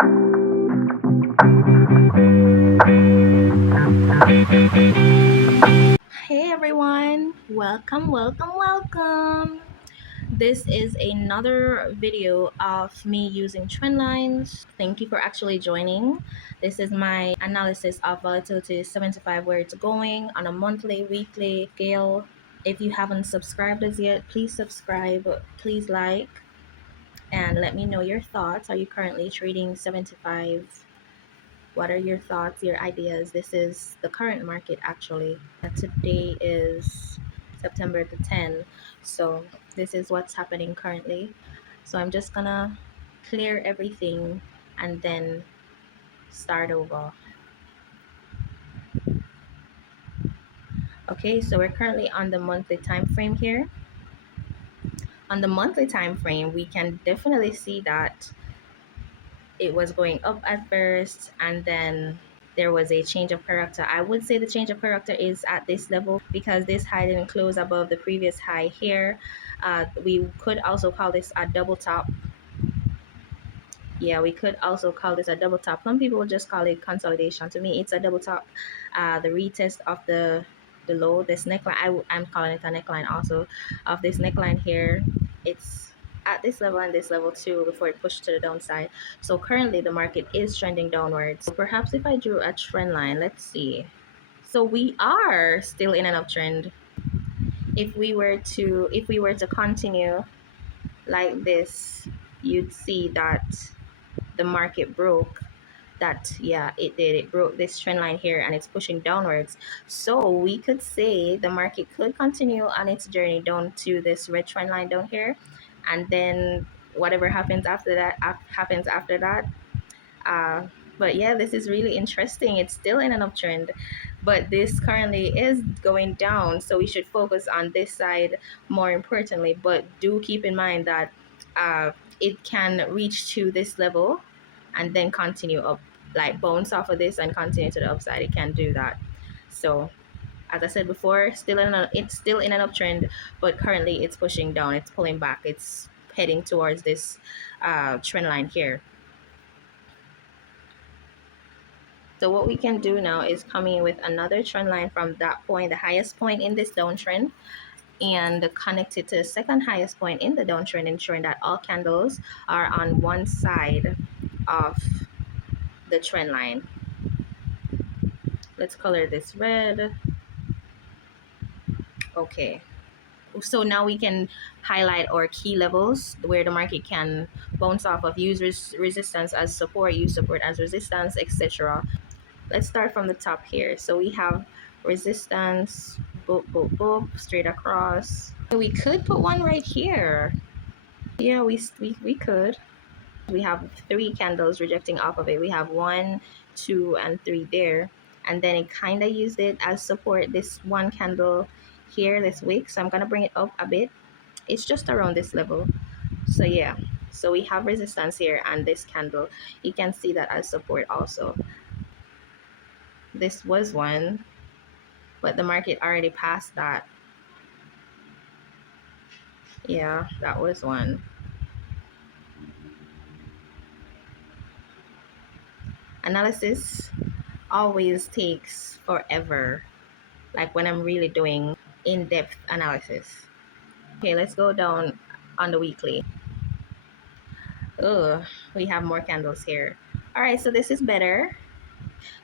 Hey everyone, welcome. This is another video of me using Trendlines. Thank you for actually joining. This is my analysis of volatility 75, where it's going on a monthly, weekly scale. If you haven't subscribed as yet, please subscribe, please like, and let me know your thoughts. Are you currently trading 75? What are your thoughts, your ideas? This is the current market actually. Today is September the 10th. So this is what's happening currently. So I'm just gonna clear everything and then start over. Okay, so we're currently on the monthly time frame here. On the monthly time frame, we can definitely see that it was going up at first and then there was a change of character. I would say the change of character is at this level because this high didn't close above the previous high here. We could also call this a double top. Yeah, we could also call this a double top. Some people just call it consolidation. To me, it's a double top. The retest of the low, this neckline, I'm calling it a neckline also, of this neckline here. It's at this level and this level too before it pushed to the downside. So currently the market is trending downwards. So perhaps if I drew a trend line, let's see. So we are still in an uptrend. If we were to continue like this, you'd see that the market broke that. Yeah, it broke this trend line here and it's pushing downwards. So we could say the market could continue on its journey down to this red trend line down here, and then whatever happens after that happens after that. uh but yeah, this is really interesting. It's still in an uptrend, but this currently is going down, so we should focus on this side more importantly. But do keep in mind that it can reach to this level and then continue up, like bounce off of this and continue to the upside. It can do that. So as I said before, it's still in an uptrend, but currently it's pushing down, it's pulling back, it's heading towards this trend line here. So what we can do now is come in with another trend line from that point, the highest point in this downtrend, and connect it to the second highest point in the downtrend, ensuring that all candles are on one side of the trend line. Let's color this red. Okay. So now we can highlight our key levels where the market can bounce off of, use resistance as support, use support as resistance, etc. Let's start from the top here. So we have resistance, boop, boop, boop, straight across. We could put one right here. Yeah, we could. We have 3 candles rejecting off of it. We have 1, 2, and 3 there. And then it kind of used it as support, this one candle here, this wick. So I'm going to bring it up a bit. It's just around this level. So yeah, so we have resistance here and this candle. You can see that as support also. This was one, but the market already passed that. Yeah, that was one. Analysis always takes forever, like when I'm really doing in-depth analysis. Okay, let's go down on the weekly. Oh, we have more candles here. All right, so this is better.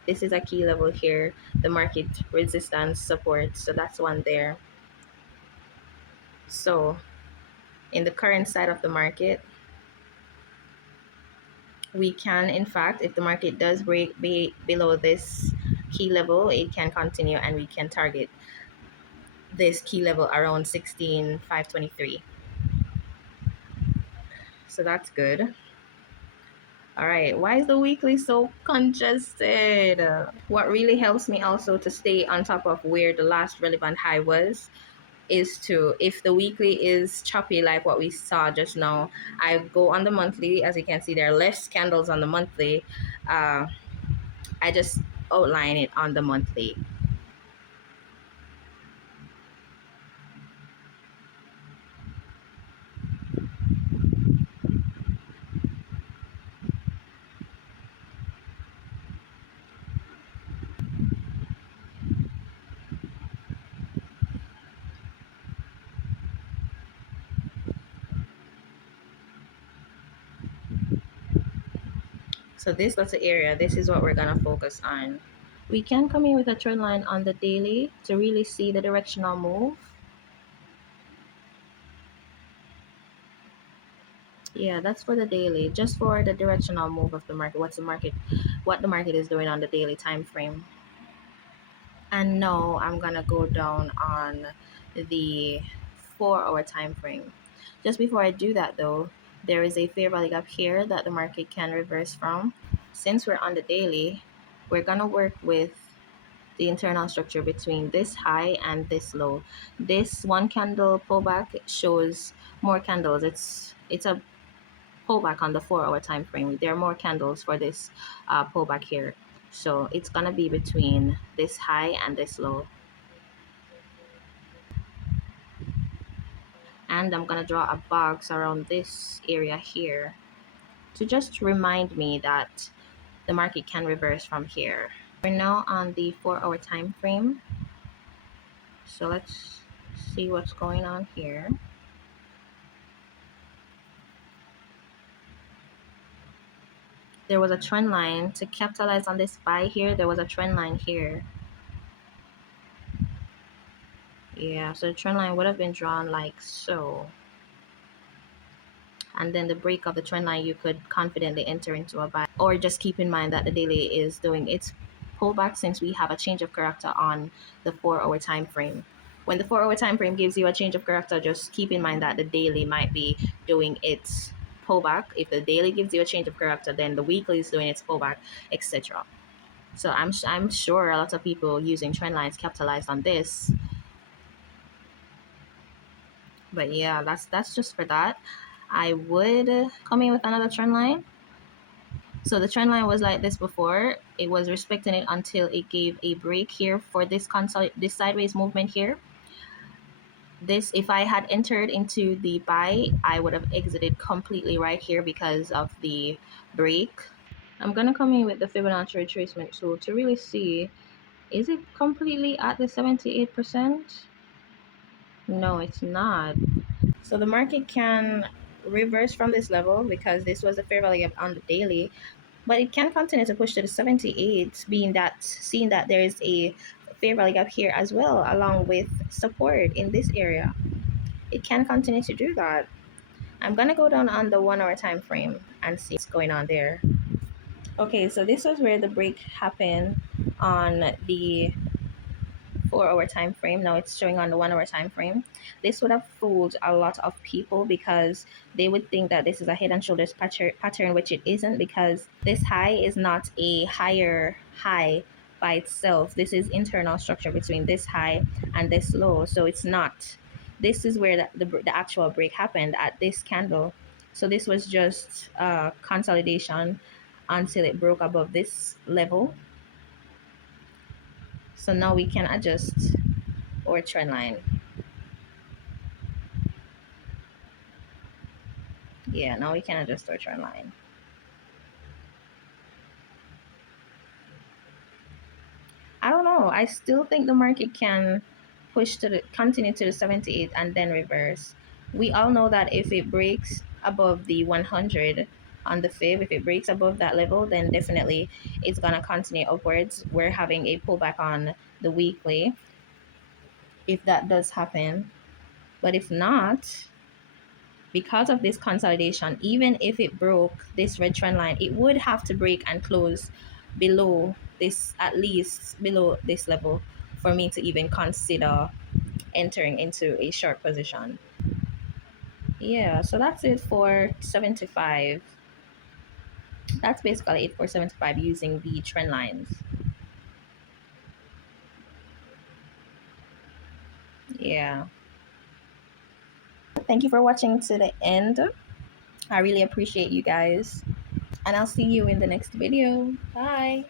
This is a key level here, the market resistance support. So that's one there. So in the current side of the market, we can, in fact, if the market does break below this key level, it can continue and we can target this key level around 16,523. So that's good. All right, why is the weekly so congested? What really helps me also to stay on top of where the last relevant high was is to, if the weekly is choppy like what we saw just now, I go on the monthly. As you can see, there are less candles on the monthly. I just outline it on the monthly. So this little area, this is what we're gonna focus on. We can come in with a trend line on the daily to really see the directional move. Yeah, that's for the daily, just for the directional move of the market. What the market is doing on the daily time frame. And no, I'm gonna go down on the 4 hour time frame. Just before I do that though, there is a fair value gap here that the market can reverse from. Since we're on the daily, we're gonna work with the internal structure between this high and this low. This one candle pullback shows more candles. It's a pullback on the 4 hour time frame. There are more candles for this pullback here. So it's gonna be between this high and this low. And I'm gonna draw a box around this area here to just remind me that the market can reverse from here. We're now on the 4 hour time frame. So let's see what's going on here. There was a trend line to capitalize on this buy here. There was a trend line here. Yeah, so the trend line would have been drawn like so. And then the break of the trend line, you could confidently enter into a buy, or just keep in mind that the daily is doing its pullback since we have a change of character on the 4 hour time frame. When the 4 hour time frame gives you a change of character, just keep in mind that the daily might be doing its pullback. If the daily gives you a change of character, then the weekly is doing its pullback, etc. So I'm sure a lot of people using trend lines capitalized on this. But yeah, that's just for that. I would come in with another trend line. So the trend line was like this before. It was respecting it until it gave a break here for this sideways movement here. This, if I had entered into the buy, I would have exited completely right here because of the break. I'm gonna come in with the Fibonacci retracement tool to really see, is it completely at the 78%? No, it's not. So the market can reverse from this level because this was a fair value on the daily, but it can continue to push to the 78, being that seeing that there is a fair value gap here as well, along with support in this area. It can continue to do that. I'm gonna go down on the 1 hour time frame and see what's going on there. Okay, so this was where the break happened on the 4 hour time frame. Now it's showing on the 1 hour time frame. This would have fooled a lot of people because they would think that this is a head and shoulders pattern, which it isn't, because this high is not a higher high by itself. This is internal structure between this high and this low. So it's not. This is where the actual break happened at this candle. So this was just consolidation until it broke above this level. So now we can adjust our trend line. Yeah, now we can adjust our trend line. I don't know. I still think the market can continue to the 78 and then reverse. We all know that if it breaks above the 100 on the fib, if it breaks above that level, then definitely it's gonna continue upwards. We're having a pullback on the weekly if that does happen. But if not, because of this consolidation, even if it broke this red trend line, it would have to break and close below this, at least below this level, for me to even consider entering into a short position. Yeah, so that's it for 75. That's basically it for 75 using the trend lines. Yeah. Thank you for watching to the end. I really appreciate you guys. And I'll see you in the next video. Bye.